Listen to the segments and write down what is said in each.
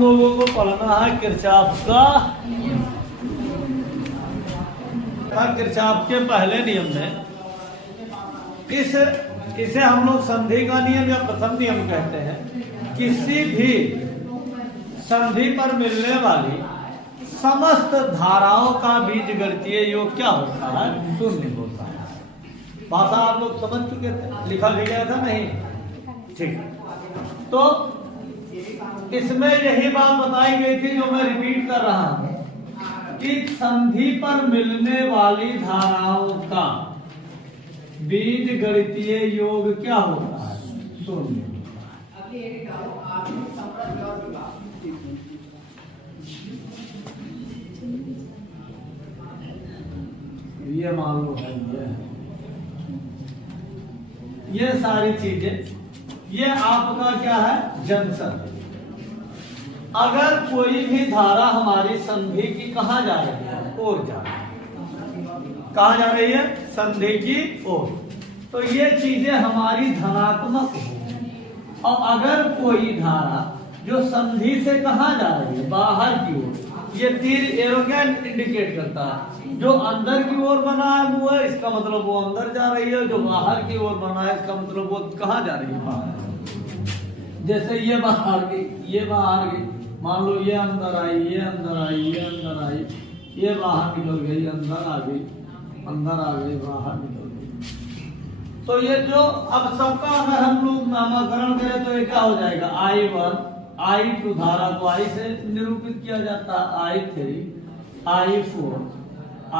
हम लोगों को पढ़ना है किरचॉफ का किरचॉफ के पहले नियम में इसे हम लोग संधि का नियम या प्रथम नियम कहते हैं। किसी भी संधि पर मिलने वाली समस्त धाराओं का बीजगणितीय योग क्या होता है? शून्य होता है। भाषा आप लोग समझ चुके थे, लिखा भी गया था नहीं? ठीक। तो इसमें यही बात बताई गई थी जो मैं रिपीट कर रहा हूं कि संधि पर मिलने वाली धाराओं का बीजगणितीय योग क्या होता है? शून्य। ये मान लो है ये सारी चीजें, ये आपका क्या है? जंक्शन। अगर कोई भी धारा हमारी संधि की कहाँ जा रही है? ओर जा रही है। कहाँ जा रही है? संधि की ओर। तो ये चीजें हमारी धनात्मक हो। और अगर कोई धारा जो संधि से कहाँ जा रही है? बाहर की ओर। ये तीर एरो क्या इंडिकेट करता है? जो अंदर की ओर बना है वो है, इसका मतलब वो अंदर जा रही है। जो बाहर की ओर बना है इसका मतलब वो कहाँ जा रही है? बाहर। जैसे ये बाहर गई, ये बाहर गई, मान लो ये अंदर आई, ये अंदर आई, ये अंदर आई, ये बाहर निकल गई, अंदर आ गई, अंदर आ गई, बाहर निकल गई। तो ये जो अब सबका अगर हम लोग नामकरण करें तो ये क्या हो जाएगा? I1, I2 धारा को I से निरूपित किया जाता है, I3, I4,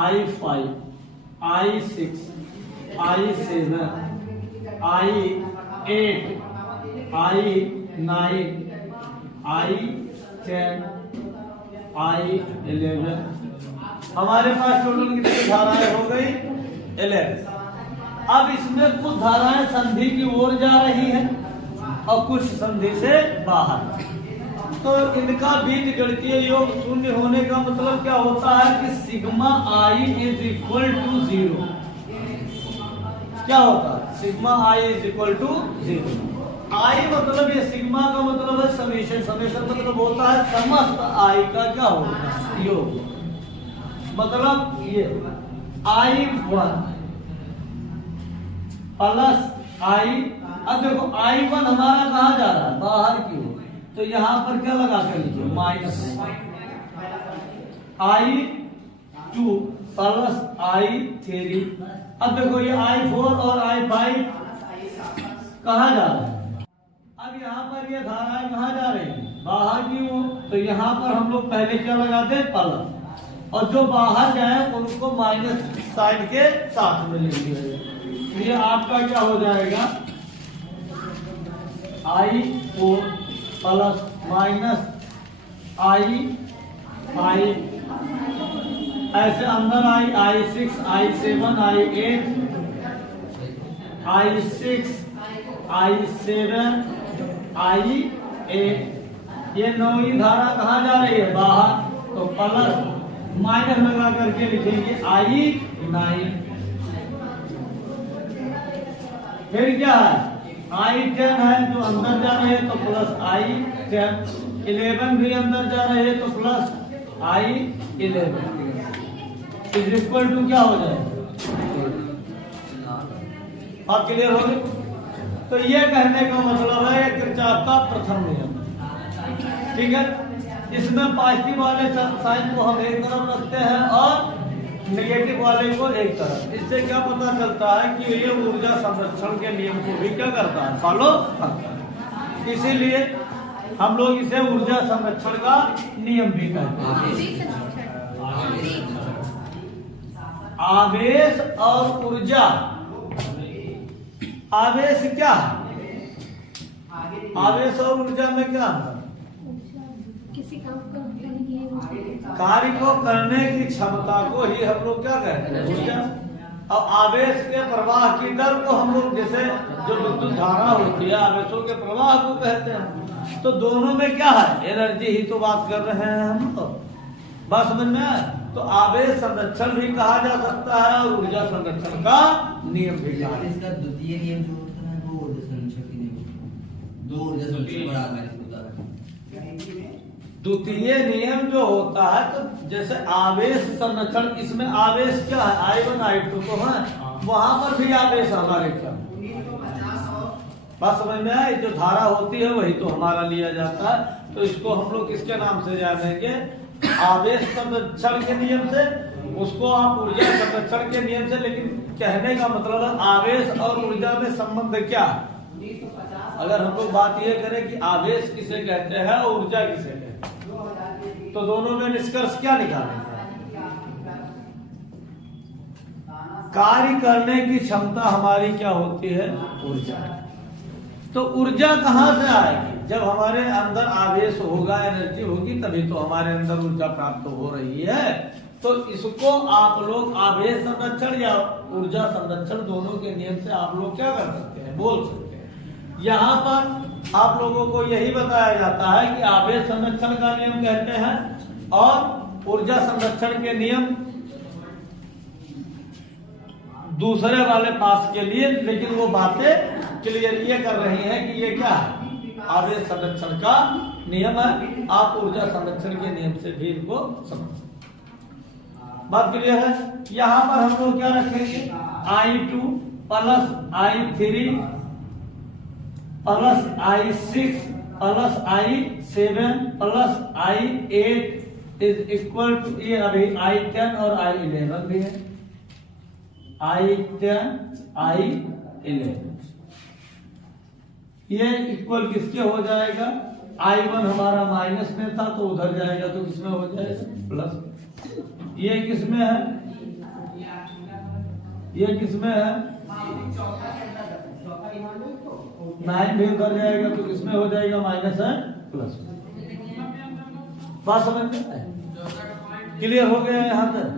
I5, I6, I7, I8, I9, I10, I11। हमारे पास टोटल कितनी धाराएं हो गई? 11। अब इसमें कुछ धाराएं संधि की ओर जा रही है और कुछ संधि से बाहर। तो इनका बीजगणितीय योग शून्य होने का मतलब क्या होता है कि sigma I is equal to 0। क्या होता है? Sigma I is equal to 0। I मतलब ये सिग्मा का मतलब है समेशन। समेशन मतलब होता है समस्त आई का क्या होगा? योग। मतलब ये I1 प्लस आई। अब देखो I1 हमारा कहाँ जा रहा है? बाहर की ओर। तो यहाँ पर क्या लगा कर लीजिए? माइनस। I2 plus I3। अब देखो ये I4 और I5 कहाँ जा रहे हैं? अब यहाँ पर ये धाराएं कहाँ जा रही हैं? बाहर की ओर। तो यहाँ पर हम लोग पहले क्या लगाते हैं? प्लस। और जो बाहर जाए उनको माइनस साइड के साथ में लिखिए। ये आपका क्या हो जाएगा? I4 प्लस माइनस I5, ऐसे अंदर I6, I7, I8, I6, I7, I8। ये नौवीं धारा कहाँ जा रही है? बाहर। तो प्लस माइनस लगा करके लिखेंगे I9। फिर क्या है? I10 है जो अंदर जा रहे हैं तो प्लस I10। 11 भी अंदर जा रहे हैं तो plus I11 is equal to क्या हो जाएगा? आप क्लियर हो गए? तो ये कहने का मतलब है ये किरचॉफ का प्रथम नियम। ठीक है। इसमें पॉजिटिव वाले साइन को हम एक तरफ रखते हैं और नेगेटिव वाले को एक तरफ। इससे क्या पता चलता है कि ये ऊर्जा संरक्षण के नियम को भी क्या करता है? फॉलो करता है। इसीलिए हम लोग इसे ऊर्जा संरक्षण का नियम भी कहते हैं। आवेश और ऊर्जा। आवेश क्या है? आवेश और ऊर्जा में क्या अंतर? कार्य को करने की क्षमता को ही हम लोग क्या कहते हैं? ऊर्जा। अब आवेश के प्रवाह की दर को हम लोग जैसे जो विद्युत धारा होती है आवेशों के प्रवाह को कहते हैं। तो दोनों में क्या है? एनर्जी ही तो बात कर रहे हैं हम तो। बात समझ में आया? तो आवेश संरक्षण भी कहा जा सकता है और ऊर्जा संरक्षण का नियम भी कहा। इसका द्वितीय नियम जो होता है वो ऊर्जा संरक्षण के नियम। दो ऊर्जा संरक्षण बड़ा आधारित होता है। द्वितीय नियम जो होता है, तो जैसे आवेश संरक्षण, इसमें आवेश क्या है, I1 I2 तो है, वहां पर भी आवेश हमारे क्या, बात समझ में आए। जो धारा होती है वही तो हमारा लिया जाता है, तो इसको हम लोग किसके नाम से जानेंगे, आवेश संरक्षण के नियम से। उसको आप ऊर्जा संरक्षण के नियम से, लेकिन कहने का मतलब है आवेश और ऊर्जा में संबंध क्या है। अगर हम लोग बात ये करें कि आवेश किसे कहते हैं और ऊर्जा किसे कहते हैं, तो दोनों में निष्कर्ष क्या निकालेंगे, कार्य करने की क्षमता हमारी क्या होती है, ऊर्जा। तो ऊर्जा कहाँ से आएगी, जब हमारे अंदर आवेश होगा, एनर्जी होगी, तभी तो हमारे अंदर ऊर्जा प्राप्त हो रही है। तो इसको आप लोग आवेश संरक्षण या ऊर्जा संरक्षण दोनों के नियम से आप लोग क्या कर सकते हैं, बोल सकते हैं। यहाँ पर आप लोगों को यही बताया जाता है कि आवेश संरक्षण का नियम कहते हैं और ऊर्जा संरक्षण के नियम दूसरे वाले पास के लिए, लेकिन वो बातें क्लियर ये कर रही हैं कि ये क्या है, आवेश संरक्षण का नियम है। आप ऊर्जा संरक्षण के नियम से भी इनको समझ, बात क्लियर है। यहाँ पर हम लोग क्या रखेंगे, I2 plus I3 plus I6 plus I7 plus I8 is equal to, ये अभी I10 और I11 भी है, I10 I11 ये इक्वल किसके हो जाएगा, I1 हमारा माइनस में था तो उधर जाएगा तो किसमें हो जाएगा, प्लस। ये किसमें है, ये किसमें है, 9 भी उधर जाएगा तो किसमें हो जाएगा, माइनस है प्लस। बात समझ में क्लियर हो गया यहाँ तक।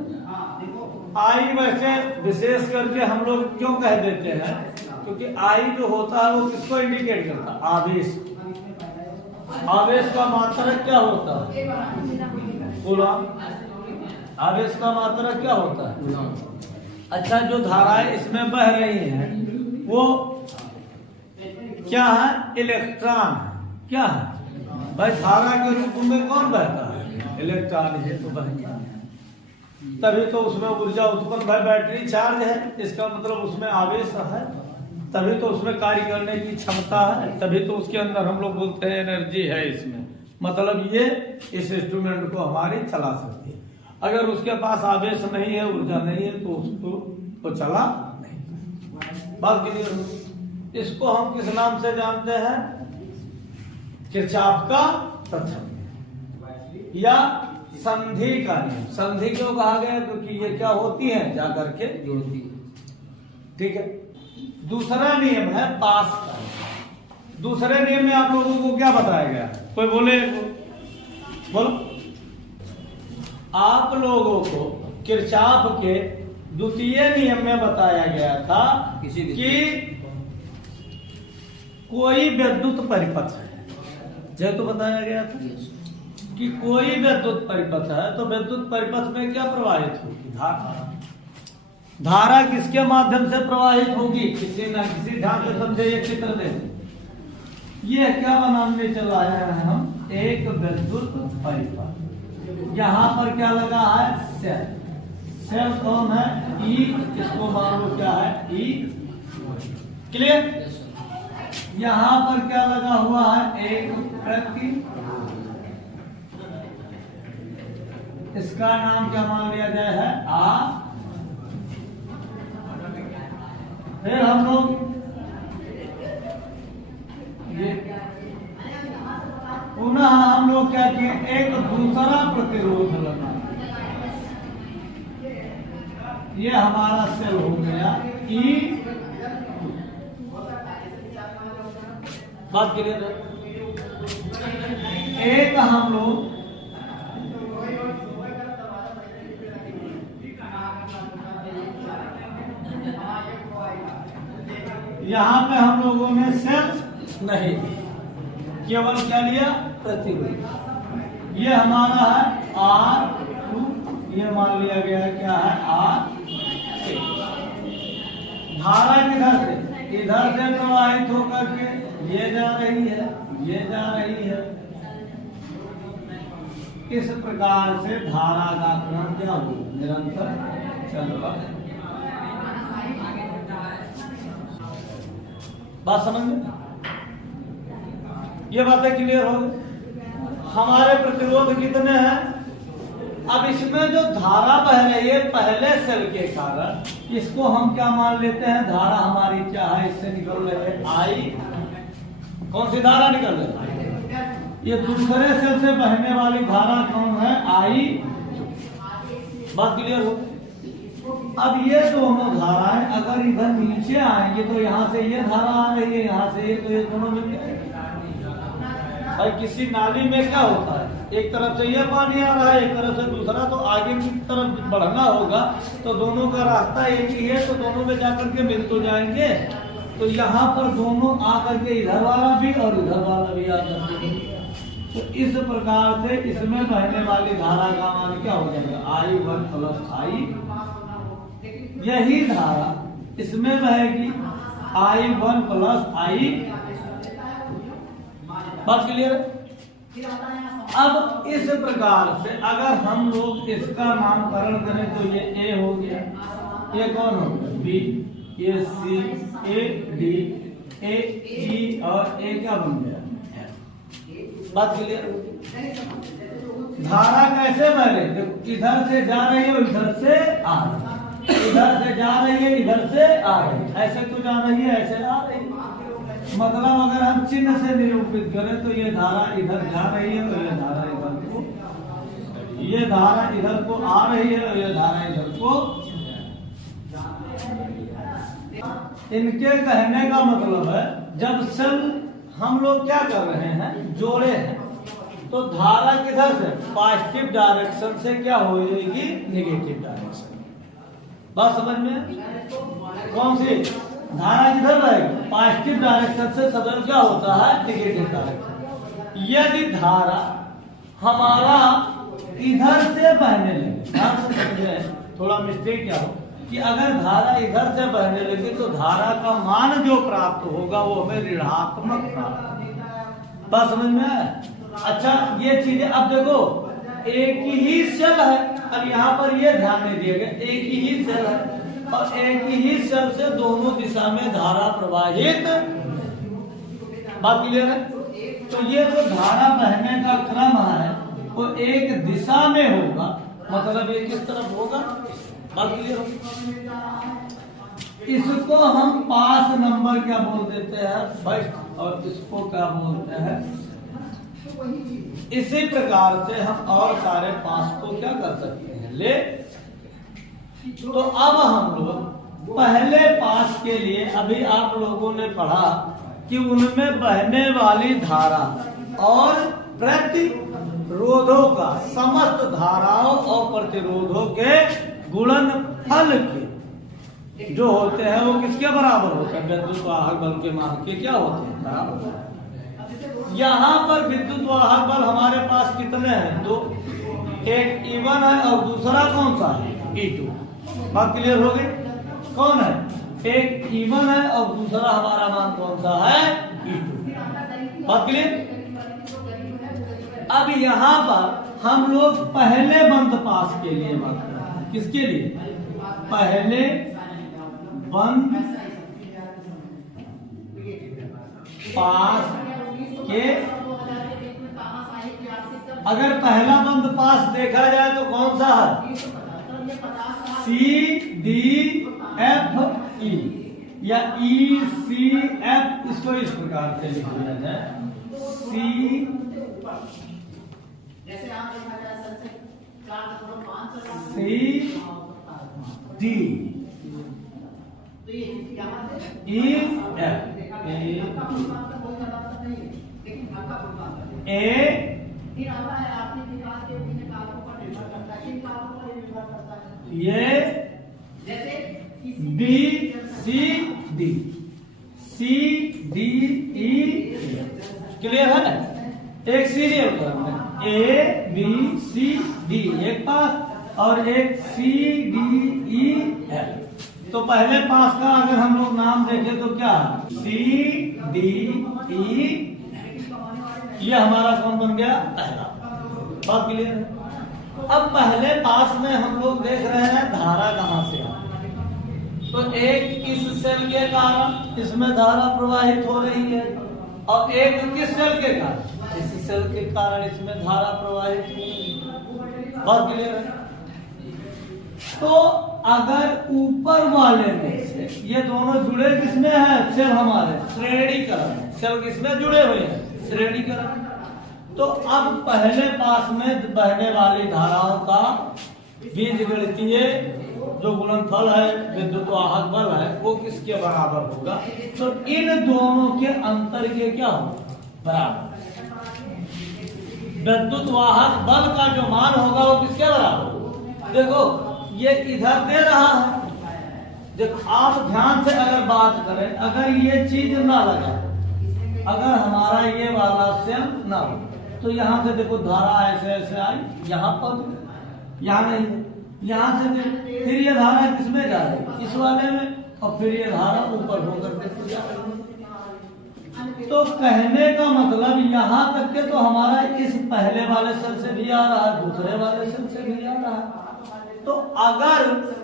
आई वैसे विशेष करके हम लोग क्यों कह देते हैं, क्योंकि आई जो होता है वो किसको इंडिकेट करता है, आवेश। आवेश का मात्रक क्या होता है, कूलम। आवेश का मात्रक क्या होता है, अच्छा जो धाराएं इसमें बह रही हैं वो क्या है, इलेक्ट्रॉन। क्या है भाई, धारा के रूप में कौन बहता है, इलेक्ट्रॉन है तो बहता है, तभी तो उसमें ऊर्जा उत्पन्न भाई, बैटरी चार्ज है, इसका मतलब उसमें आवेश है, तभी तो उसमें कार्य करने की क्षमता है, तभी तो उसके अंदर हम लोग बोलते हैं एनर्जी है इसमें, मतलब ये इस इंस्ट्रूमेंट को हमारी चला सकती है। अगर उसके पास आवेश नहीं है, ऊर्जा नहीं है, तो उसको तो चला नहीं। बात क्लियर हो। इसको हम किस नाम से जानते हैं, किरचॉफ का प्रथम या संधि का नियम। संधि क्यों कहा गया, क्योंकि ये क्या होती है, जाकर के जोड़ती है। ठीक है, दूसरा नियम है पास का। दूसरे नियम में आप लोगों को क्या बताया गया, कोई बोले, बोलो। आप लोगों को किरचॉफ के द्वितीय नियम में बताया गया था कि कोई विद्युत परिपथ है, जय तो बताया गया था कि कोई विद्युत परिपथ है, तो विद्युत परिपथ में क्या प्रवाहित होगी, धारा। धारा किसके माध्यम से प्रवाहित होगी, किसी ना किसी, ध्यान से समझे, ये चित्र दे। ये क्या बनाने चल आए हैं हम, एक विद्युत परिपथ। यहाँ पर क्या लगा है, सेल। सेल कौन है, ई, इसको मान लो क्या है, ई। क्लियर। यहाँ पर क्या लगा हुआ है, एक प्रति, इसका नाम क्या मान लिया जाए है, आ। फिर हम लोग ये पुनः हम लोग क्या किए, एक दूसरा प्रतिरोध लगा, ये हमारा सेल हो गया ई। बात क्लियर है। एक हम लोग यहाँ पे हम लोगों ने सेल नहीं, केवल क्या लिया, प्रतिरोध। ये हमारा है R2, ये मान लिया गया है क्या है, R। धारा किधर से, इधर से प्रवाहित होकर के ये जा रही है, ये जा रही है, इस प्रकार से धारा का क्रम क्या हो निरंतर चल रहा है। बात समझ में, ये बातें क्लियर हो गई। हमारे प्रतिरोध कितने हैं? अब इसमें जो धारा बह रही है पहले सेल के कारण, इसको हम क्या मान लेते हैं? धारा हमारी क्या है? इससे निकल रही है आई। कौन सी धारा निकल रही है? ये दूसरे सेल से बहने वाली धारा कौन है? आई। बात क्लियर हो? अब ये दोनों धाराएं अगर इधर नीचे आएंगे तो यहाँ से ये धारा आ रही है, यहाँ से ये, तो ये दोनों मिल जाएंगे। भाई किसी नाली में क्या होता है? एक तरफ से ये पानी आ रहा है, एक तरफ से दूसरा, तो आगे की तरफ बढ़ना होगा तो दोनों का रास्ता एक ही है, तो दोनों में जाकर के मिल तो जाएंगे। तो यहाँ पर दोनों आकर के इधर वाला भी और इधर वाला भी आ जाते हैं। तो इस प्रकार से इसमें बहने वाली धारा का मान क्या हो जाएगा? I1 प्लस आई। यही धारा इसमें बहेगी I1 प्लस आई। बात क्लियर है? अब इस प्रकार से अगर हम लोग इसका नामकरण करें तो ये A हो गया, ये कौन हो गया? B, ये C, A D, A E और A क्या बन गया? बात क्लियर? धारा कैसे बह रही? देखो इधर से जा रही है, इधर से आ रही है, इधर से जा रही है, इधर से आ रही है, ऐसे तो जा रही है, ऐसे आ रही है। मतलब अगर हम चिन्ह से निरूपित करें तो ये धारा इधर जा रही है, तो ये धारा इधर को, ये धारा इधर को आ रही है और ये धारा इधर को। इनके कहने का मतलब है जब सेल हम लोग क्या कर रहे हैं? जोड़े हैं, तो धारा किधर से? पॉजिटिव डायरेक्शन से क्या होगी? Negative direction. बात समझ में? कौन सी धारा किधर रहेगी? पॉजिटिव डायरेक्शन से सदैव क्या होता है? Negative direction. यदि धारा हमारा इधर से बहने लगे, थोड़ा मिस्टेक क्या हो कि अगर धारा इधर से बहने लगे तो धारा का मान जो प्राप्त होगा वो हमें ऋणात्मक प्राप्त होगा। बात समझ में है? अच्छा ये चीजें अब देखो एक ही सेल है, अब यहाँ पर ये ध्यान नहीं दिया गया, एक ही सेल है और एक ही सेल से दोनों दिशा में धारा प्रवाहित। बात क्लियर है? तो ये जो धारा बहने का क्रम है वो एक दिशा में होगा, मतलब ये किस तरफ होगा? बात क्लियर हो? इसको हम पास नंबर क्या बोल देते हैं? फर्स्ट। और इसको क्या बोलते हैं? इसी प्रकार से हम और सारे पास को क्या कर सकते हैं? ले। तो अब हम लोग पहले पास के लिए अभी आप लोगों ने पढ़ा कि उनमें बहने वाली धारा और प्रतिरोधों का, समस्त धाराओं और प्रतिरोधों के गुणनफल के जो होते हैं वो किसके बराबर होते हैं? विद्युत वाहक बल के मान के क्या होते हैं? बराबर। यहाँ पर विद्युत वाहक बल हमारे पास कितने हैं? दो, एक E1 है और दूसरा कौन सा है? E2। बात क्लियर हो गई? कौन है? एक E1 है और दूसरा हमारा मान कौन सा है? E2। बात क्लियर? अब यहाँ पर हम लोग पहले बंद पास के लिए बात कर रहे हैं। किसके लिए? पहले बंद पास के। अगर पहला बंद पास देखा जाए तो कौन सा है? CDFE या ECF, इसको इस प्रकार से लिख दिया जाए। ये BCD, CDE। क्लियर है? एक सीरियल क्रम है, ABCD एक पास और एक CDEF। तो पहले पास का अगर हम लोग नाम देखें तो क्या? CDE। ये हमारा कौन बन गया? पहला। बात क्लियर है। अब पहले पास में हम लोग देख रहे हैं धारा कहां से आ, तो एक इस सेल के कारण इसमें धारा प्रवाहित हो रही है, और एक किस सेल के कारण, इस सेल के कारण इसमें धारा प्रवाहित हो रही है। बात क्लियर है। तो अगर ऊपर वाले में से ये दोनों जुड़े किसमें है, सेल हमारे श्रेणीकरण, सेल किसमें जुड़े हुए हैं, श्रेणीकरण। तो अब पहले पास में बहने वाली धाराओं का बीजगणितीय जो गुणनफल है, विद्युत वाहक बल है, वो किसके बराबर होगा, तो इन दोनों के अंतर के क्या होगा, बराबर। विद्युत वाहक बल का जो मान होगा वो किसके बराबर होगा। देखो ये इधर दे रहा है, जब आप ध्यान से अगर बात करें, अगर ये चीज ना लगा, अगर हमारा ये वाला सेल ना हो, तो यहाँ से देखो धारा ऐसे ऐसे आई, यहाँ पहुंच, यहाँ नहीं, यहाँ से फिर ये धारा किसमें जा रही है, इस वाले में, और फिर ये धारा ऊपर होकर के जा रही है। तो कहने का मतलब यहाँ तक के तो हमारा इस पहले वाले सेल से भी आ रहा है, दूसरे वाले सेल से भी आ रहा है। तो अगर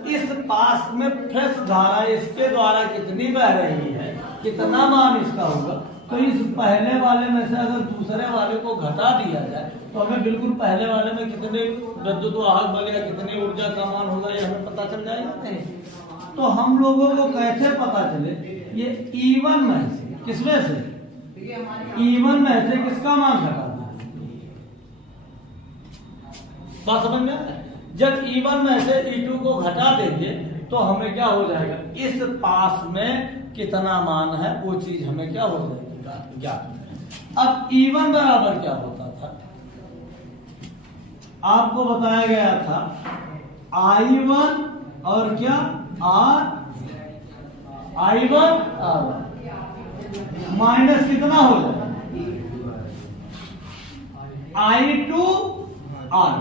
इस पास में फ्रेश धारा इसके द्वारा कितनी बह रही है, कितना मान इसका होगा, तो इस पहले वाले में से अगर दूसरे वाले को घटा दिया जाए तो हमें बिल्कुल पहले वाले में कितने विद्युत वाहक बल या कितनी ऊर्जा का मान होगा ये हमें पता चल जाएगा नहीं। तो हम लोगों को कैसे पता चले, ये E1 में से किसमें से, E1 में से किसका मान घटा दिया, बात समझ में आया। जब E1 में से E2 को घटा देंगे तो हमें क्या हो जाएगा, इस पास में कितना मान है वो चीज हमें क्या हो जाएगी, ज्ञात। अब E1 बराबर क्या होता था, आपको बताया गया था I1 और क्या I1 माइनस कितना हो जाए I2 R।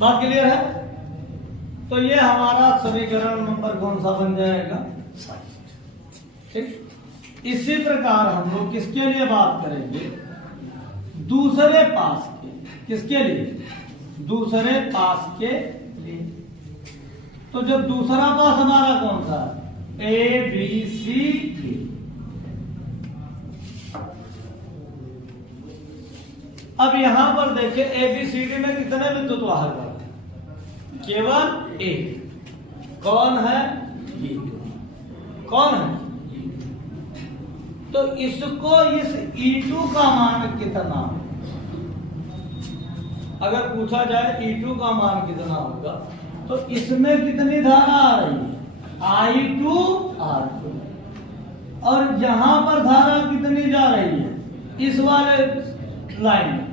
बात क्लियर है। तो ये हमारा समीकरण नंबर कौन सा बन जाएगा, ठीक। इसी प्रकार हम लोग किसके लिए बात करेंगे, दूसरे पास के, किसके लिए, दूसरे पास के लिए। तो जब दूसरा पास हमारा कौन सा है, A B C D। अब यहां पर देखिए ABCD में कितने विद्युत वाहक बल, केवल एक, कौन है, ये कौन है। तो इसको इस E2 का मान कितना, अगर पूछा जाए E2 का मान कितना होगा, तो इसमें कितनी धारा आ रही है, I2 R2, और यहां पर धारा कितनी जा रही है, इस वाले लाइन में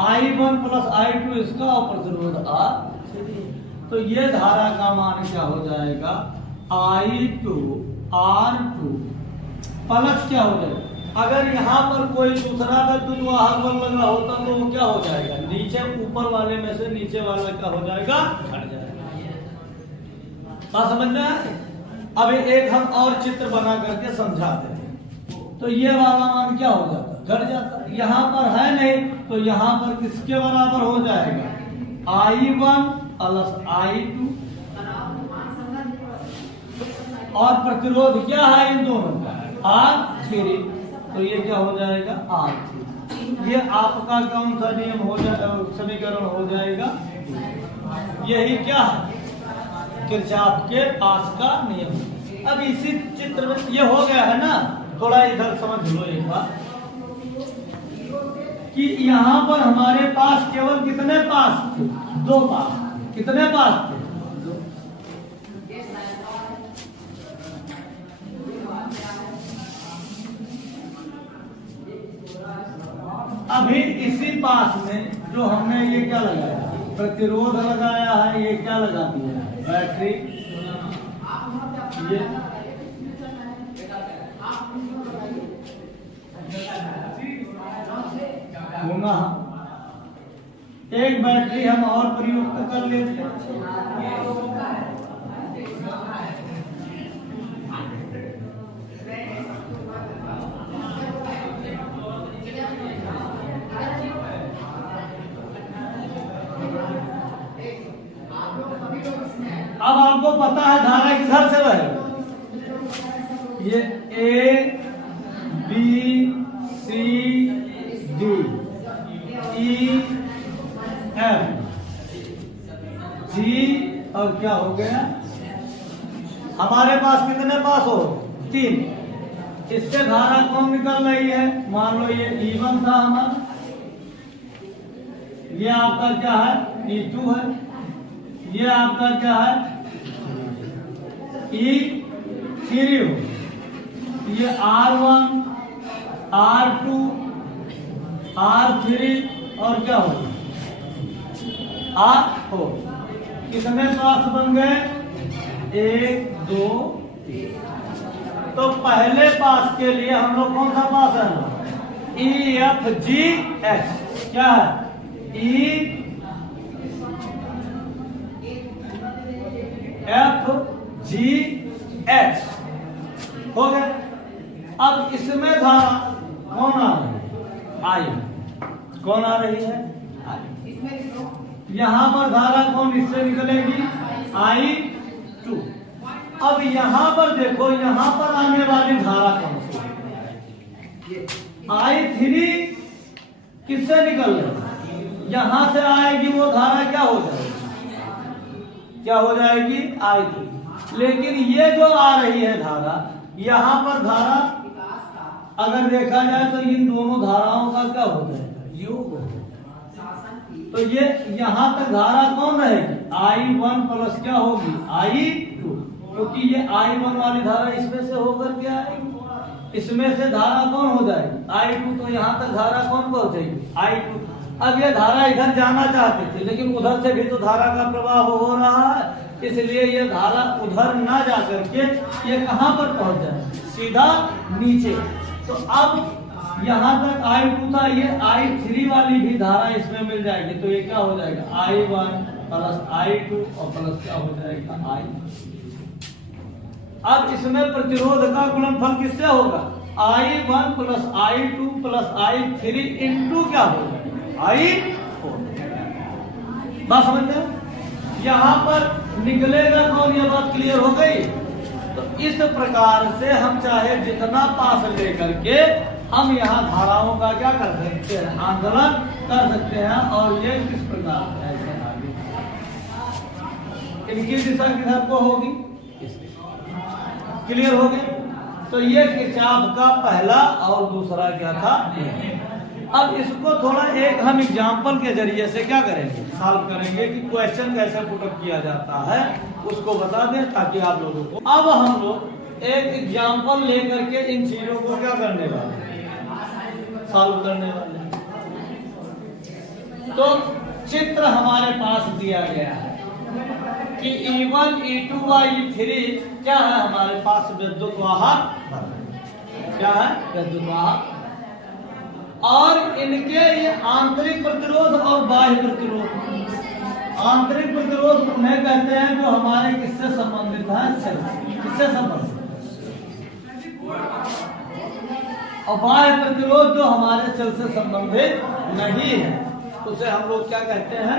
I1 प्लस I2 इसका, और प्रतिरोध R। तो ये धारा का मान क्या हो जाएगा, I2 R2 प्लस क्या हो जाएगा, अगर यहाँ पर कोई दूसरा विद्युत वाहक बल लगा होता तो वो क्या हो जाएगा, नीचे ऊपर वाले में से नीचे वाला क्या हो जाएगा, घट जाएगा। बात समझ में आए। अभी एक हम और चित्र बना करके समझा देते हैं। तो ये वाला मान क्या हो जाता, घट जाता, यहाँ पर है नहीं, तो यहाँ पर किसके बराबर हो जाएगा, I1 प्लस I2, और प्रतिरोध क्या है इन दोनों का, R3। तो ये क्या हो जाएगा, R3। ये आपका कौन सा नियम हो जाएगा, समीकरण हो जाएगा, यही क्या है, किरचॉफ के पास का नियम। अब इसी चित्र में ये हो गया है ना, थोड़ा इधर समझ लो एक बात, कि यहाँ पर हमारे पास केवल कितने पास थे, दो पास, कितने पास थे, अभी इसी पास में जो हमने ये क्या लगाया, प्रतिरोध लगाया है, ये क्या लगा दिया है, बैटरी, ये होना, एक बैटरी हम और प्रयुक्त कर लेते हैं। आपको पता है धारा किधर से बहेगी, ये A B C D E F G, और क्या हो गया, हमारे पास कितने पास हो, 3। इससे धारा कौन निकल रही है, मान लो ये E1 था हमारा, ये आपका क्या है E2 है, ये आपका क्या है E3 हो, ये R1 R2 R3 और क्या हो R4। कितने पास बन गए, 1 2 3। तो पहले पास के लिए हम लोग कौन सा पास है, ई एफ जी एच, क्या है ई एफ जी एच हो गया। अब इसमें धारा कौन आ रही है, आई, कौन आ रही है, आई। यहां पर धारा कौन इससे निकलेगी, I2। अब यहां पर देखो, यहां पर आने वाली धारा कौन सी, I3 किससे निकल रही, यहां से आएगी वो धारा क्या हो जाएगी, क्या हो जाएगी I3। लेकिन ये जो आ रही है धारा, यहां पर धारा अगर देखा जाए तो इन दोनों धाराओं का क्या हो जाएगा, योग हो। तो ये यहां तक धारा कौन रहेगी, I1 प्लस क्या होगी I2, क्योंकि ये I1 वाली धारा इसमें से होकर के आएगी, इसमें से धारा कौन हो जाएगी I2, तो यहाँ तक धारा कौन पहुंचेगी I2। अब ये धारा इधर जाना चाहते थे, लेकिन उधर से भी तो धारा का प्रवाह हो रहा है, इसलिए ये धारा उधर ना जा करके ये कहां पर पहुंच जाए, सीधा नीचे। तो अब यहाँ तक I2 था, ये I3 वाली भी धारा इसमें मिल जाएगी, तो ये क्या हो जाएगा I1 प्लस I2 और प्लस क्या हो जाएगा I। अब इसमें प्रतिरोध का गुणनफल किससे होगा, I1 plus I2 plus I3 into क्या होगा I4। बात समझ में, यहाँ पर निकलेगा कौन, ये बात क्लियर हो गई। तो इस प्रकार से हम चाहे जितना पास लेकर के हम यहाँ धाराओं का क्या कर सकते हैं, आंदोलन कर सकते हैं, और ये किस प्रकार से ऐसे आगे इनकी दिशा किधर को होगी, क्लियर हो गया। तो ये किरचॉफ का पहला और दूसरा क्या था। अब इसको थोड़ा एक हम एग्जाम्पल के जरिए से क्या करेंगे, सॉल्व करेंगे कि क्वेश्चन कैसे पुटअप किया जाता है उसको बता दें, ताकि आप लोगों को। अब हम लोग एक एग्जाम्पल लेकर के इन चीजों को क्या करने वाले, सॉल्व करने वाले। तो चित्र हमारे पास दिया गया है कि E1 E2 व E3 क्या है हमारे पास, विद्युत वाहक, क्या है विद्युत वाहक, और इनके ये आंतरिक प्रतिरोध और बाह्य प्रतिरोध। आंतरिक प्रतिरोध उन्हें कहते हैं जो हमारे किससे संबंधित है, सेल, किससे संबंधित, और बाह्य प्रतिरोध जो हमारे सेल से संबंधित नहीं है उसे हम लोग क्या कहते हैं,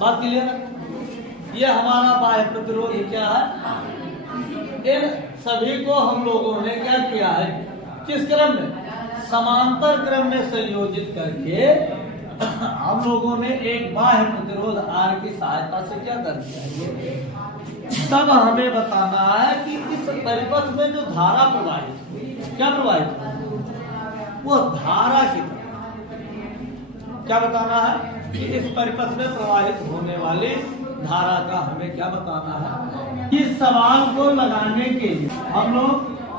बात क्लियर है। ये हमारा बाह्य प्रतिरोध क्या है, इन सभी को हम लोगों ने क्या किया है, किस क्रम में, समांतर क्रम में संयोजित करके हम लोगों ने एक बाह्य प्रतिरोध R की सहायता से क्या कर दिया है। तब हमें बताना है कि इस परिपथ में जो धारा प्रवाहित हुई, क्या प्रवाहित हुई, वो धारा की क्या बताना है कि इस परिपथ में प्रवाहित होने वाली धारा का हमें क्या बताना है। इस सवाल को लगाने के लिए हम लोग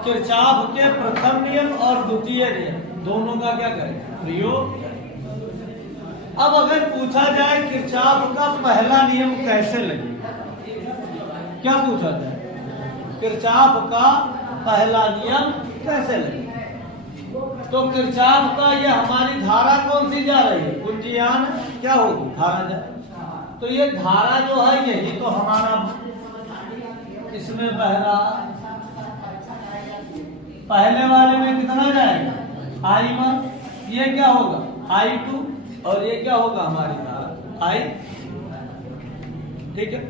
किरचॉफ के प्रथम नियम और द्वितीय नियम दोनों का क्या करें, प्रयोग। अब अगर पूछा जाए किरचॉफ का पहला नियम कैसे लगे, क्या पूछा जाए, किरचॉफ का पहला नियम कैसे लगे, तो किरचॉफ का ये हमारी धारा कौन सी जा रही है, कुंजियान क्या होगी, धारा जा। तो ये धारा जो है यही तो हमारा इसमें बह रहा, पहले वाले में कितना जाएगा I1, ये क्या होगा I2, और ये क्या होगा हमारी धारा I, ठीक है।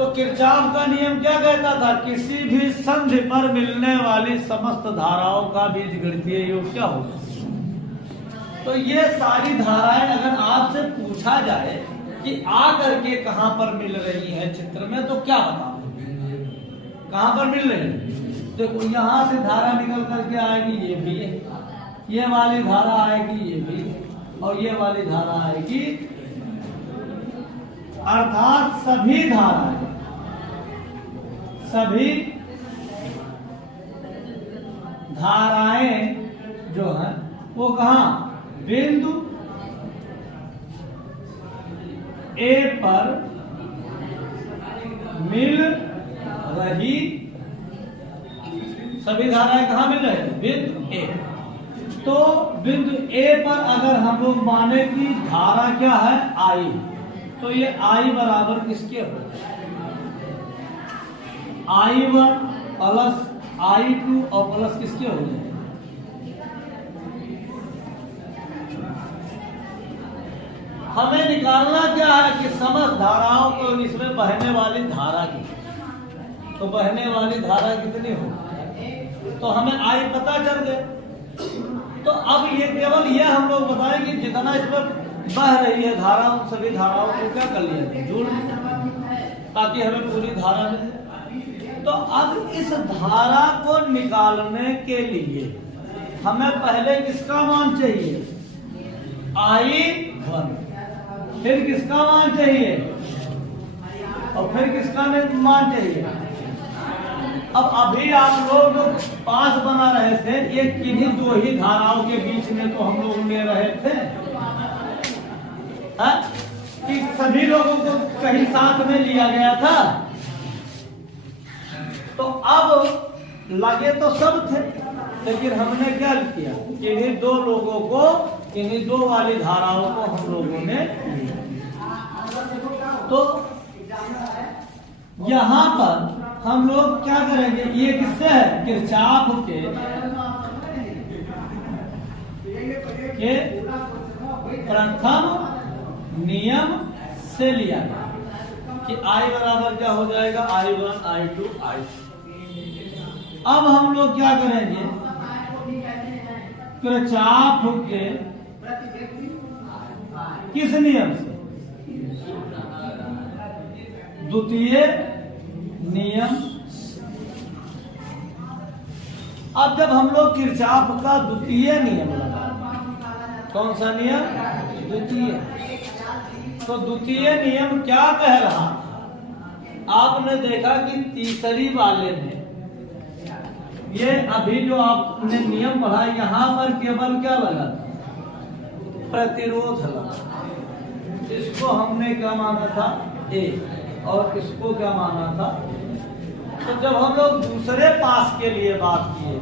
तो किरचॉफ का नियम क्या कहता था? किसी भी संधि पर मिलने वाली समस्त धाराओं का बीजगणितीय योग क्या होगा? तो ये सारी धाराएं अगर आपसे पूछा जाए कि आ करके कहां पर मिल रही है चित्र में, तो क्या बताओगे? कहां पर मिल रही है? देखो यहां से धारा निकल करके आएगी, ये भी है, ये वाली धारा आएगी, ये भी, और ये वाली धारा आएगी। अर्थात सभी धाराएं, सभी धाराएं जो है वो कहां? बिंदु ए पर मिल रही। सभी धाराएं कहां मिल रही है? बिंदु ए। तो बिंदु ए पर अगर हम लोग माने कि धारा क्या है? आई, तो ये आई बराबर किसके हो? I1 प्लस I2 और प्लस किसके हो जाए? हमें निकालना क्या है कि समस्त धाराओं को इसमें बहने वाली धारा की, तो बहने वाली धारा कितनी हो? तो हमें आई पता चल गए। तो अब ये केवल ये हम लोग बताएं कि जितना इसमें बह रही है धारा, उन सभी धाराओं को क्या कर लिया? जोड़ लिया, ताकि हमें पूरी धारा मिल जाए। तो अब इस धारा को निकालने के लिए हमें पहले किसका मान चाहिए? I1, फिर किसका मान चाहिए? और फिर किसका मान चाहिए? अब अभी आप लोग पास बना रहे थे, ये किन्हीं दो ही धाराओं के बीच में तो हम लोग ले रहे थे, है? कि सभी लोगों को कहीं साथ में लिया गया था। तो अब लगे तो सब थे, लेकिन हमने क्या किया? इन्हीं दो लोगों को, इन्हीं दो वाली धाराओं को हम लोगों ने लिया। तो यहां पर हम लोग क्या करेंगे? ये किससे है? किरचॉफ के प्रथम नियम से लिया गया कि I बराबर क्या हो जाएगा? I1 I2 I3। अब हम लोग क्या करेंगे? किरचॉफ के किस नियम से? द्वितीय नियम। अब जब हम लोग किरचॉफ का द्वितीय नियम लगा, कौन सा नियम? द्वितीय। तो द्वितीय नियम क्या कह रहा था? आपने देखा कि तीसरी वाले में ये अभी जो आपने नियम पढ़ा, यहां पर केवल क्या लगा था? प्रतिरोध लगा। इसको हमने क्या माना था? ए, और इसको क्या माना था? तो जब हम लोग दूसरे पास के लिए बात किए,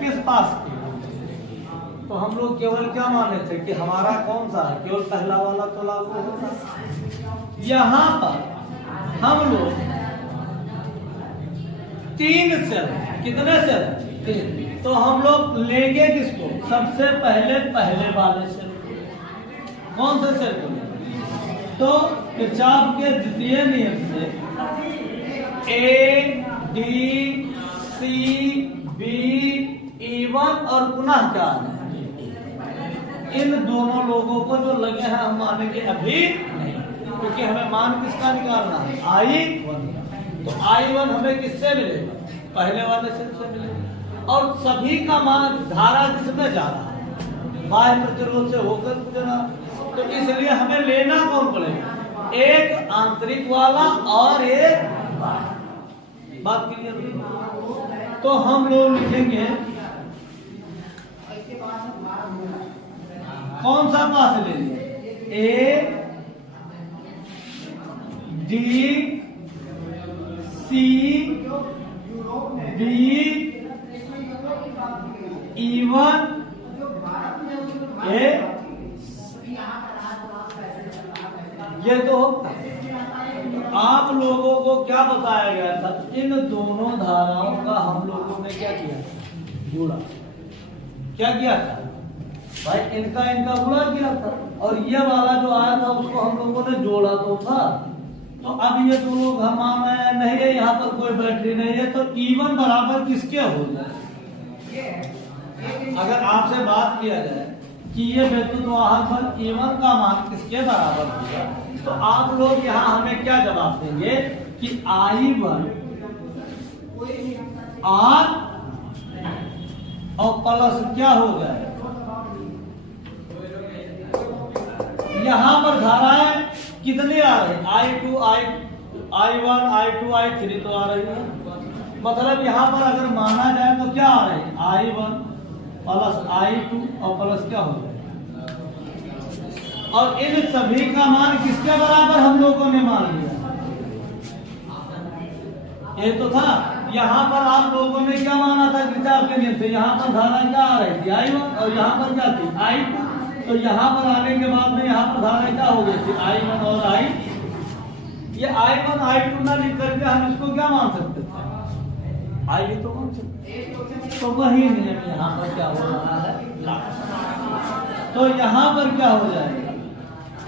किस पास के? तो हम लोग केवल क्या माने थे कि हमारा कौन सा है? केवल पहला वाला तो लागू होता। यहां पर हम लोग 3 सेल, कितने सेल? 3। तो हम लोग लेंगे किसको? सबसे पहले पहले वाले सेल। कौन से सेल को? तो किरचॉफ के द्वितीय नियम से A, D, C, B, E1 और पुनः क्या है? इन दोनों लोगों को जो लगे हैं हम मानेंगे अभी नहीं, क्योंकि हमें मान किसका निकालना है? I1। तो I1 हमें किससे मिलेगा? पहले वाले सेल से मिलेगा। और सभी का मान धारा किसमें जा रहा है? बाह्य प्रतिरोध से होकर गुजरा। तो इसलिए हमें लेना कौन पड़ेगा? एक आंतरिक वाला और एक बाह्य। बात क्लियर? तो हम लोग लिखेंगे कौन सा पास लेंगे? A, D, C, B, E1, A। ये तो आप लोगों को क्या बताया गया था? इन दोनों धाराओं का हम लोगों ने क्या किया? गुणा। क्या किया था भाई? इनका गुणा किया था। और ये वाला जो आया था उसको हम लोगों ने जोड़ा तो था, तो अब ये दो लोग हम मान रहे हैं नहीं है, यहाँ पर कोई बैटरी नहीं है, तो E1 बराबर किसके हो जाए? अगर आपसे बात किया जाए कि ये विद्युत वाहक पर E1 का मान किसके बराबर होगा, तो आप लोग यहाँ हमें क्या जवाब देंगे कि I1 R और प्लस क्या हो जाए, यहाँ पर धाराएं कितनी आ रही? I2 I1 I2 I3 तो आ रही है। मतलब यहाँ पर अगर माना जाए तो क्या आ रही? I1 प्लस I2 और प्लस क्या हो जाए, और इन सभी का मान किसके बराबर हम लोगों ने मान लिया? ये तो था। यहाँ पर आप लोगों ने क्या माना था किताब के नियम से? यहाँ पर धारा क्या आ रही थी? I1 और यहाँ पर क्या थी? I2। तो यहाँ पर आने के बाद में यहाँ पर धारा क्या हो गई थी? I1 और I। ये I1 I2 ना लिख करके हम इसको क्या मान सकते थे? I भी तो मान सकते। तो वही नियम यहाँ पर क्या हो रहा है? तो यहाँ पर क्या हो जाएगा?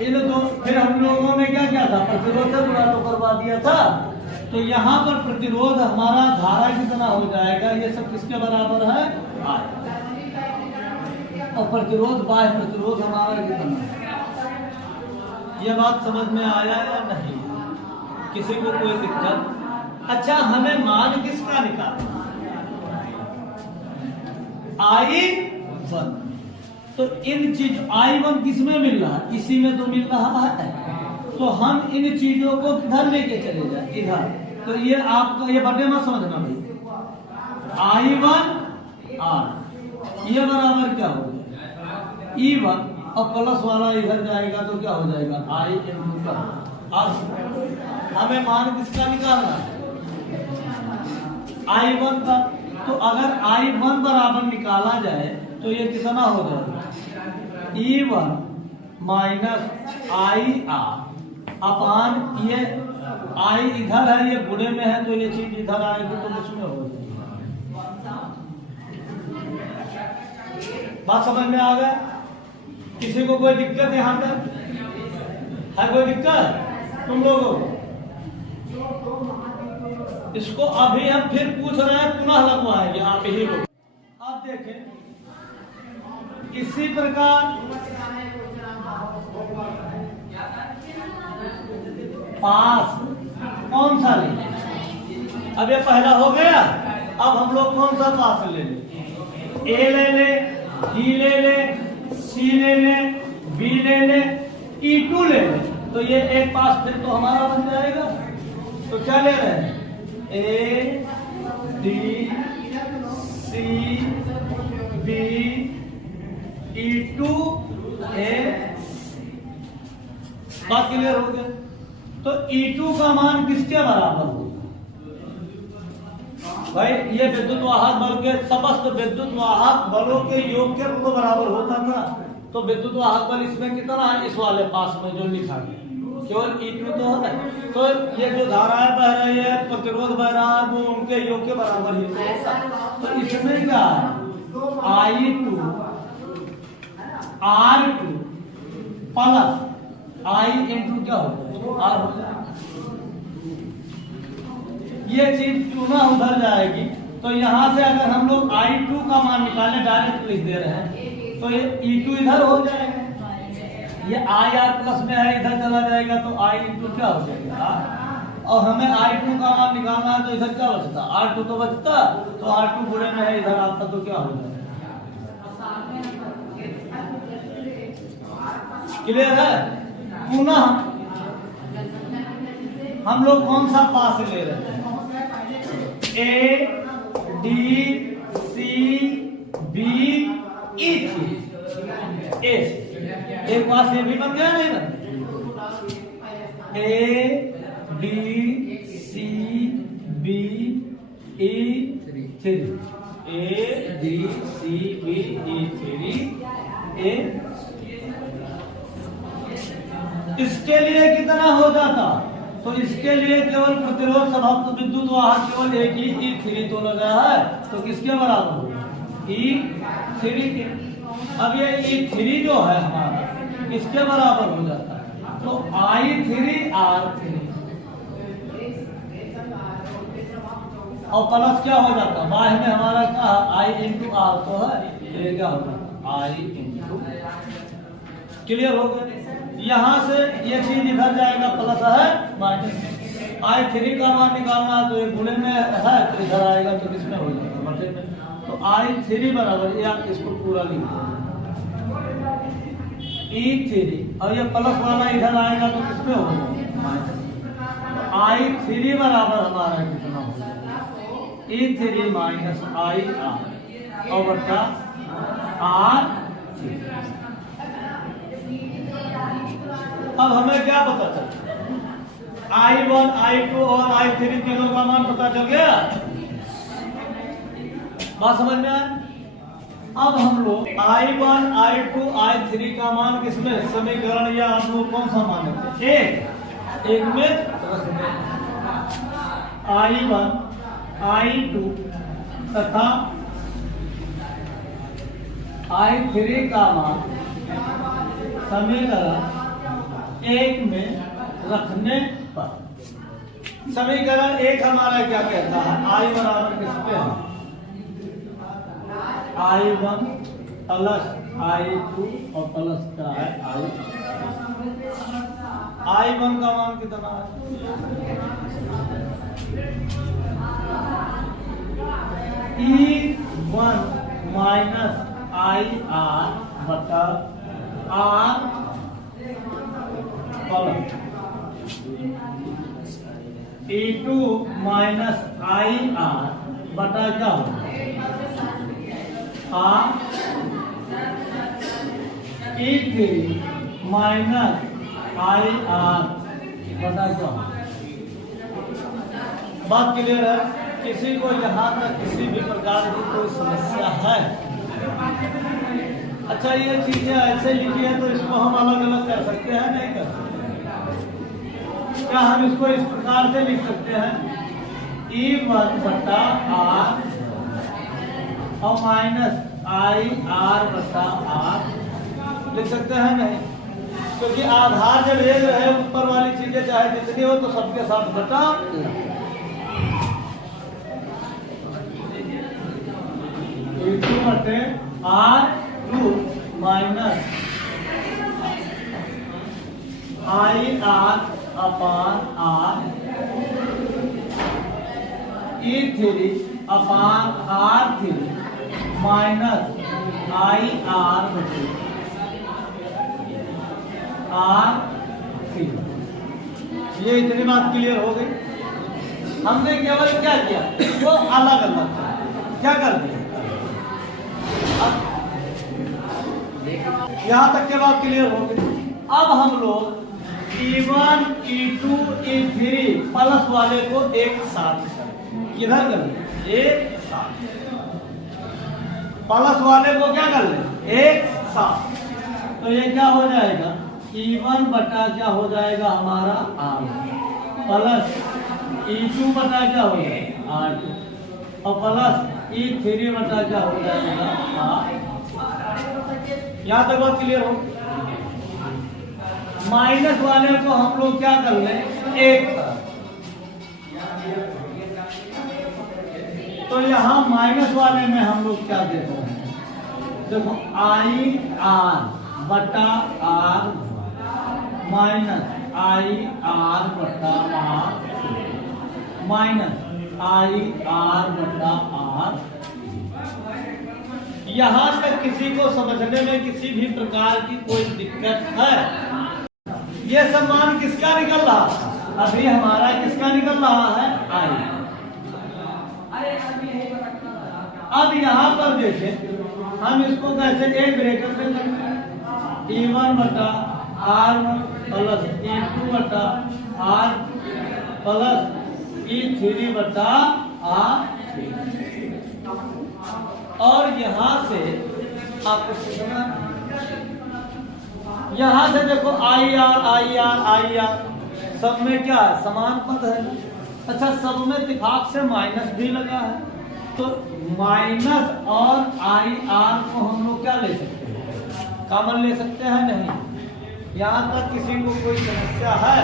इन दो फिर हम लोगों ने क्या किया था? प्रतिरोध से गुणा तो करवा दिया था। तो यहाँ पर प्रतिरोध हमारा धारा कितना हो जाएगा? ये सब किसके बराबर है? I। और प्रतिरोध बाह्य प्रतिरोध हमारा कितना है? ये बात समझ में आया या नहीं? किसी को कोई दिक्कत? अच्छा, हमें मान किसका निकालना? I1। तो इन चीज I1 किसमें मिल रहा है? इसी में तो मिल रहा है। तो हम इन चीजों को किधर लेके चले जाए? इधर। तो ये आपका ये बड़े मत समझना भाई। I1 R ये बराबर क्या हो जाएगा? E1 और प्लस वाला इधर जाएगा तो क्या हो जाएगा? I into का R। हमें मान किसका निकालना है? I1 का। तो अगर I1 बराबर निकाला जाए तो ये कितना हो जाएगा? E1 माइनस IR अपान ये I इधर है, ये गुणे में है, तो ये चीज इधर आएगी तो इसमें हो जाएगी। बात समझ में आ गया? किसी को कोई दिक्कत यहाँ तक है? कोई दिक्कत तुम लोगों को? इसको अभी हम फिर पूछ रहे हैं, पुनः लगवाएंगे आप ही लोग। आप देखें इसी प्रकार पास कौन सा ले? अब ये पहला हो गया। अब हम लोग कौन सा पास ले लें? ए ले ले, डी ले ले, सी ले ले, बी ले ले, E2 ले ले। तो ये एक पास फिर तो हमारा बन जाएगा। तो क्या ले रहे हैं? A D C B E2 A. बात क्लियर हो गया? तो E2 का मान किसके बराबर होगा भाई? ये विद्युत वाहक बल के समस्त विद्युत वाहक बलों के योग के रूप बराबर होता था। तो विद्युत वाहक बल इसमें कितना है? इस वाले पास में जो लिखा गया केवल E2 तो होता है। तो ये जो धाराएं बह रही है, प्रतिरोध बह रहा है, वो उनके योग के बराबर ही होता है। तो इसमें क्या है? I2 R2 plus I into क्या होगा? R हो जाएगा। ये चीज क्यों ना उधर जाएगी? तो यहाँ से अगर हम लोग I2 का मान निकाले, डायरेक्ट लिख दे रहे हैं, तो ये E2 इधर हो जाएगा। ये IR प्लस में है, इधर चला जाएगा तो I इंटू क्या हो जाएगा? और हमें I2 का मान निकालना है, तो इधर क्या बचता? R2 तो बचता। तो R2 बुरे में है, इधर आता तो क्या हो जाएगा? क्लियर है? पुनः हम लोग कौन सा पास ले रहे हैं? A D C B E3 A. एक पास ये भी बन गया नहीं ना? A D C B E3 A D C B E3 A. इसके लिए कितना हो जाता? तो इसके लिए केवल प्रतिरोध समाप्त विद्युत वाहक केवल एक ही E3 तो लगा है, तो किसके बराबर होगा? E3 के। अब ये E3 जो है हमारा किसके बराबर हो जाता है? तो I3 R3 और प्लस क्या हो जाता है, बाह्य में हमारा क्या है, आई इंटू आर तो है, ये क्या होगा आई इंटू। क्लियर हो गया। यहाँ से ये चीज इधर जाएगा, प्लस है माइनस। आई थ्री का मान निकालना है तो ये गुणे में है तो इधर आएगा तो किसमें हो जाएगा, बटे में। तो आई थ्री बराबर, ये आप इसको पूरा लिख दो ई थ्री, और ये प्लस वाला इधर आएगा तो किसमें हो जाएगा माइनस। आई थ्री बराबर हमारा कितना हो जाएगा, ई थ्री माइनस आई आर और बटा आर। अब हमें क्या पता चला, आई वन आई टू और आई थ्री तीनों का मान पता चल गया। बात समझ में आए। अब हम लोग I1, I2, I3 का मान किसमें, समीकरण या हम लोग कौन सा मान लेते हैं, एक में रख दें। I1, I2 तथा I3 का मान समीकरण एक में रखने पर, समीकरण एक हमारा क्या कहता है, I बराबर किस पे है, I1 प्लस I2 और प्लस क्या है I1 का मान कितना है, E1 माइनस IR बटा R plus E2 minus IR बटा क्या होगा E3 माइनस IR बता क्या। बात क्लियर है। किसी को यहाँ तक किसी भी प्रकार की कोई समस्या है, अच्छा ये चीजें ऐसे लिखी है तो इसको हम अलग अलग कर सकते हैं, नहीं कर सकते। क्या हम इसको इस प्रकार से लिख सकते हैं, E1 बटा R और माइनस IR बटा R लिख सकते हैं, नहीं, क्योंकि आधार जब एक रहे ऊपर वाली चीजें चाहे जितनी हो तो सबके साथ बटा E2 बटे R2 माइनस IR अपान R E3 अपान R3 माइनस IR बटे R3। ये इतनी बात क्लियर हो गई। हमने केवल क्या किया, वो अलग अलग क्या कर दिया। अब यहां तक के बात क्लियर हो गई। अब हम लोग E1, E2, E3 प्लस वाले को एक साथ किधर कर ले, एक साथ प्लस वाले को क्या कर ले, एक साथ। तो ये क्या हो जाएगा, E1 बटा क्या हो जाएगा हमारा R प्लस E2 बटा क्या हो जाएगा R2 और प्लस E3 बटा क्या हो जाएगा R। यहाँ तक बात क्लियर हो। माइनस वाले को हम लोग क्या कर लें, एक तरफ। तो यहाँ माइनस वाले में हम लोग क्या देते हैं, देखो IR बटा R माइनस IR बटा R माइनस IR बटा R। यहाँ तक किसी को समझने में किसी भी प्रकार की कोई दिक्कत है? ये सब मान किसका निकल रहा है, अभी हमारा किसका निकल रहा है, I। अब यहाँ पर देखें, हम इसको कैसे एक ब्रैकेट में करते हैं, E1 बटा R1 प्लस E2 बटा R प्लस E3 बटा R। और यहाँ से आपको पूछना, यहाँ से देखो IR सब में क्या है, समान पद है। अच्छा, सब में इत्तेफाक से माइनस भी लगा है, तो माइनस और IR को हम लोग क्या ले सकते हैं, कॉमन ले सकते हैं, नहीं। यहाँ तक किसी को कोई समस्या है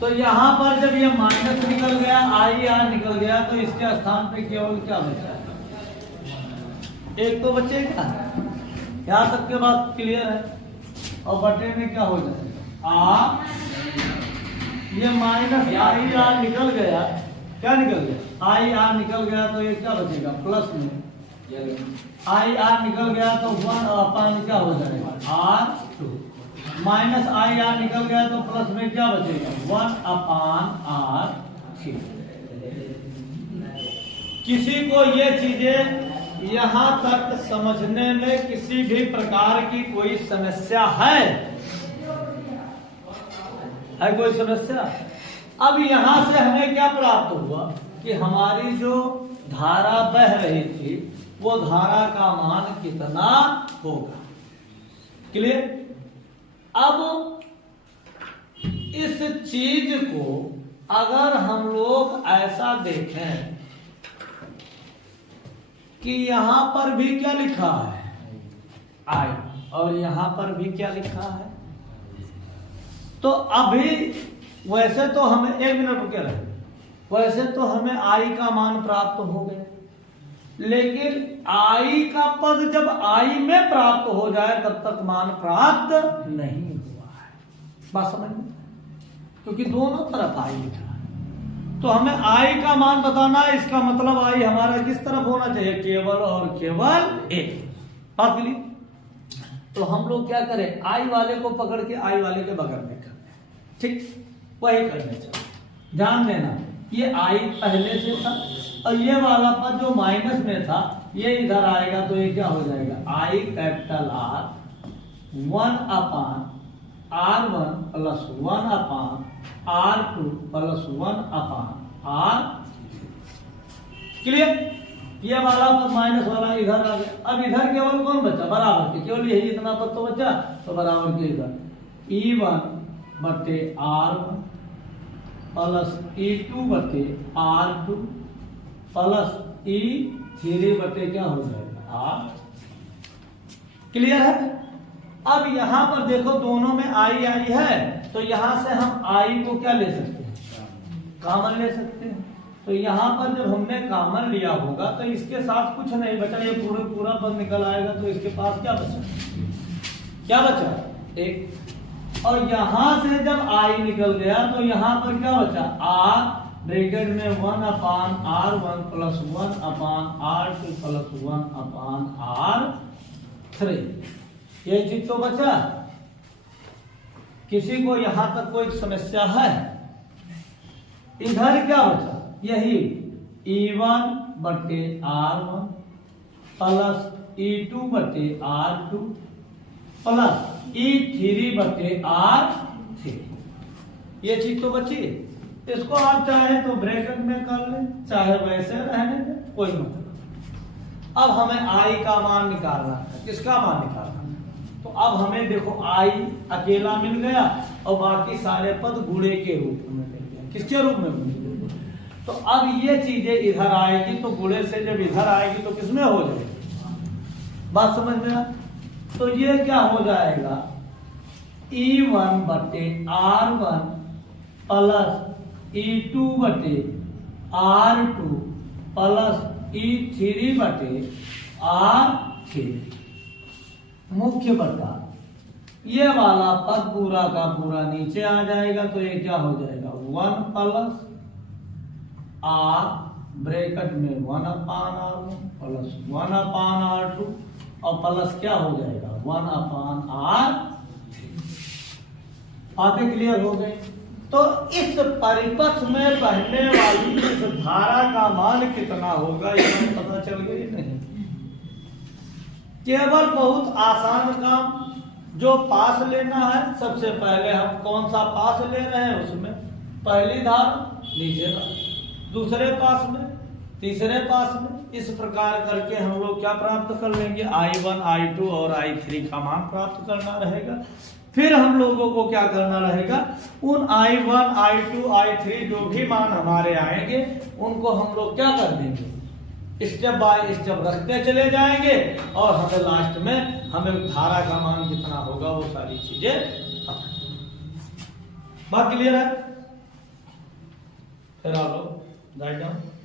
तो यहाँ पर जब ये माइनस निकल गया आई आर निकल गया तो इसके स्थान पे केवल क्या बचा? एक तो बचेगा। यहाँ तक के बात क्लियर है। और बटे में क्या हो जाएगा? आर, ये माइनस आई आर निकल गया। क्या निकल गया? आई आर निकल गया तो ये क्या बचेगा? प्लस में आई आर निकल गया तो 1 अपान क्या हो जाएगा? R two. Minus I R निकल गया तो प्लस में क्या बचेगा? 1 अपान आर थ्री। किसी को ये चीजें यहां तक समझने में किसी भी प्रकार की कोई समस्या है कोई समस्या? अब यहां से हमें क्या प्राप्त हुआ कि हमारी जो धारा बह रही थी वो धारा का मान कितना होगा? क्लियर? अब इस चीज को अगर हम लोग ऐसा देखें कि यहां पर भी क्या लिखा है? आई, और यहां पर भी क्या लिखा है? तो अभी वैसे तो हमें, एक मिनट रुके रहे, वैसे तो हमें आई का मान प्राप्त हो गया, लेकिन आई का पद जब आई में प्राप्त हो जाए तब तक मान प्राप्त नहीं हुआ है। बात समझ में? क्योंकि दोनों तरफ आई लिखा है तो हमें आई का मान बताना है। इसका मतलब आई हमारा किस तरफ होना चाहिए? केवल और केवल एक। बात क्लियर? तो हम लोग क्या करें? आई वाले को पकड़ के आई वाले के बगल में करते हैं। ठीक, वही करने चाहिए। ध्यान देना, ये आई पहले से था और ये वाला पद जो माइनस में था ये इधर आएगा तो ये क्या हो जाएगा? आई कैपिटल आर 1 अपान R1 प्लस 1 अपान R2 प्लस 1 अपान R। क्लियर? ये वाला पद माइनस वाला इधर आ गया। अब इधर केवल कौन बचा? बराबर के, केवल यही इतना पद तो बचा, तो बराबर के इधर E1 बटे R1 प्लस E2 बटे R2 प्लस E3 बटे क्या हो जाएगा? R। क्लियर है? अब यहां पर देखो दोनों में आई आई है तो यहां से हम आई को क्या ले सकते हैं? कॉमन ले सकते हैं। तो यहां पर जब हमने कॉमन लिया होगा तो इसके साथ कुछ नहीं बचा, ये पूरा पद निकल आएगा तो इसके पास क्या बचा? क्या बचा? एक। और यहां से जब आई निकल गया तो यहां पर क्या बचा? आर ब्रैकेट में 1 अपान R1 प्लस 1 अपान R2 प्लस 1 अपान R3। ये चीज तो बचा। किसी को यहां तक कोई समस्या है? इधर क्या बचा? यही E1 बटे R1 प्लस E2 बटे R2 प्लस E3 बटे R3। ये चीज तो बची। इसको आप चाहे तो ब्रैकेट में कर ले, चाहे वैसे रहने दे, कोई मतलब। अब हमें आई का मान निकालना है। किसका मान निकालना है? तो अब हमें देखो आई अकेला मिल गया और बाकी सारे पद गुणे के रूप में मिल गया। किसके रूप में मिल गया? तो अब ये चीजें इधर आएगी तो गुणे से जब इधर आएगी तो किसमें हो जाएगी? बात समझ में आ? तो ये क्या हो जाएगा? E1 बटे R1 प्लस E2 बटे R2 प्लस E3 बटे R3 मुख्य बटा ये वाला पद पूरा का पूरा नीचे आ जाएगा तो ये क्या हो जाएगा? 1 प्लस R ब्रैकेट में 1 अपान R1 प्लस 1 अपान R2 और प्लस क्या हो जाएगा? 1 अपान R3। बातें क्लियर हो गई? तो इस परिपथ में बहने वाली इस धारा का मान कितना होगा ये पता चल गई? नहीं। केवल बहुत आसान काम, जो पास लेना है सबसे पहले हम कौन सा पास ले रहे हैं उसमें पहली धारा नीचे धारा, दूसरे पास में, तीसरे पास में, इस प्रकार करके हम लोग क्या प्राप्त कर लेंगे? I1, I2 और I3 का मान प्राप्त करना रहेगा। फिर हम लोगों को क्या करना रहेगा? उन I1, I2, I3 जो भी मान हमारे आएंगे उनको हम लोग क्या कर देंगे? स्टेप बाय स्टेप रखते चले जाएंगे और हमें लास्ट में हमें धारा का मान कितना होगा वो सारी चीजें। बात क्लियर है? फिर आप लोग राइट डाउन।